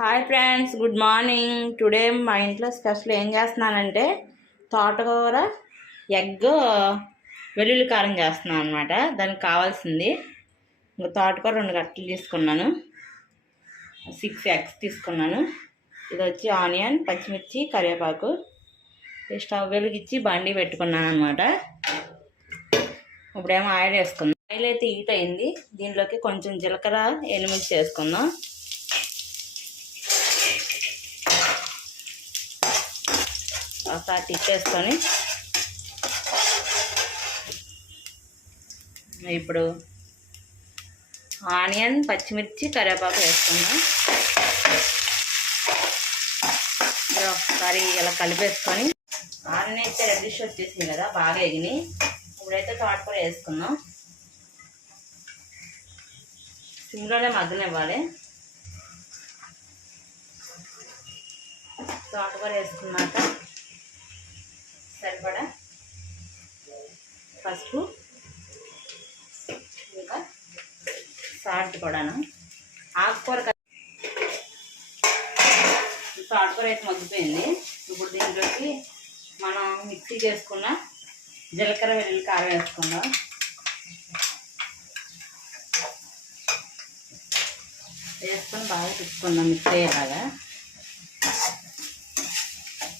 Hi friends, good morning. Today మా ఇంట్లో special ఏం చేస్తున్నానంటే తోటకూర ఎగ్ వెల్లుల్లి కారం చేస్తున్నాను అనమాట. దానికి కావాల్సింది ఇంకా తోటకూర 2 కట్టలు తీసుకున్నాను, 6 ఎగ్స్ తీసుకున్నాను. ఇది వచ్చి ఆనియన్, పచ్చిమిర్చి, కరివేపాకు. స్టవ్ వెలిగించి బండి పెట్టుకున్నాను అనమాట. ఇప్పుడేమో ఆయిల్ వేసుకుందాం. ఆయిల్ అయితే హీట్ అయింది. దీంట్లోకి కొంచెం జీలకర్ర, ఎండుమిర్చి వేసుకుందాం. ఒకసారి తిప్పేసుకొని ఇప్పుడు ఆనియన్, పచ్చిమిర్చి, కరివేపాకు వేసుకుందాం. ఒకసారి ఇలా కలిపేసుకొని ఆనియన్ అయితే రెడ్డిష్ వచ్చేసింది కదా, బాగా ఎగినాయి. ఇప్పుడైతే తోటకూర వేసుకుందాం. సిమ్లోనే మగ్గనివ్వాలి. తోటకూర వేసుకున్నాక సరిపడా పసుపు, ఇంకా సాల్ట్ కూడాను. ఆకుకూర తోటకూర అయితే మగ్గిపోయింది. ఇప్పుడు దీంట్లోకి మనం మిక్సీ చేసుకున్న జీలకర్ర, వెల్లుల్లి కారం వేసుకుందాం. వేసుకొని బాగా తిప్పుకుందాం మిక్స్ అయ్యేలాగా.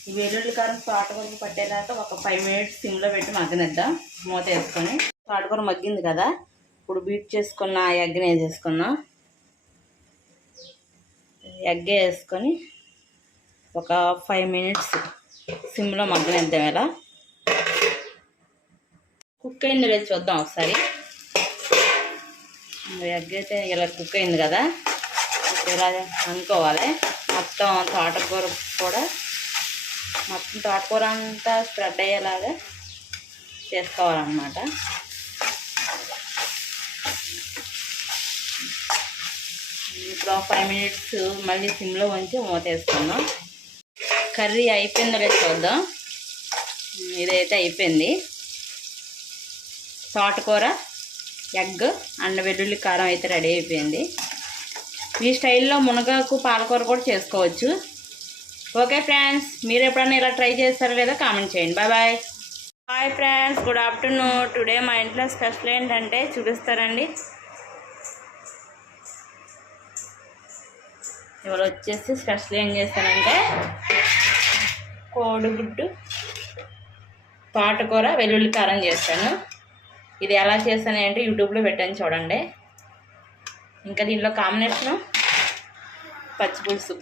ఈ వెల్లుల్లి కారం తోటకూరకు పట్టేదాకా ఒక 5 మినిట్స్ సిమ్లో పెట్టి మగ్గనిద్దాం. మూత వేసుకొని తోటకూర మగ్గింది కదా, ఇప్పుడు బీట్ చేసుకున్న ఎగ్ని వేసేసుకుందాం. ఎగ్ వేసుకొని ఒక 5 మినిట్స్ సిమ్లో మగ్గనిద్దాం. ఇలా కుక్ అయింది లేదు చూద్దాం ఒకసారి. ఎగ్ అయితే ఇలా కుక్ అయింది కదా, ఇప్పుడు ఇలా అనుకోవాలి. మొత్తం తోటకూర అంతా స్ప్రెడ్ అయ్యేలాగా చేసుకోవాలన్నమాట. ఇప్పుడు 5 మినిట్స్ మళ్ళీ సిమ్లో ఉంచి మూత వేసుకుందాం. కర్రీ అయిపోయిందో లేదు చూద్దాం. ఇదైతే అయిపోయింది. తోటకూర ఎగ్ అండ్ వెల్లుల్లి కారం అయితే రెడీ అయిపోయింది. ఈ స్టైల్లో మునగాకు, పాలకూర కూడా చేసుకోవచ్చు. ఓకే ఫ్రెండ్స్, మీరు ఎప్పుడైనా ఇలా ట్రై చేస్తారో లేదో కామెంట్ చేయండి. Bye bye. Hi friends, good afternoon. Today మా ఇంట్లో స్పెషల్ ఏంటంటే చూపిస్తారండి. ఇవాళ వచ్చేసి స్పెషల్ ఏం చేస్తానంటే కోడిగుడ్డు తోటకూర వెల్లుల్లి కారం చేస్తాను. ఇది ఎలా చేస్తాను అంటే యూట్యూబ్లో పెట్టాను చూడండి. ఇంకా దీంట్లో కాంబినేషను పచ్చిపులుసు,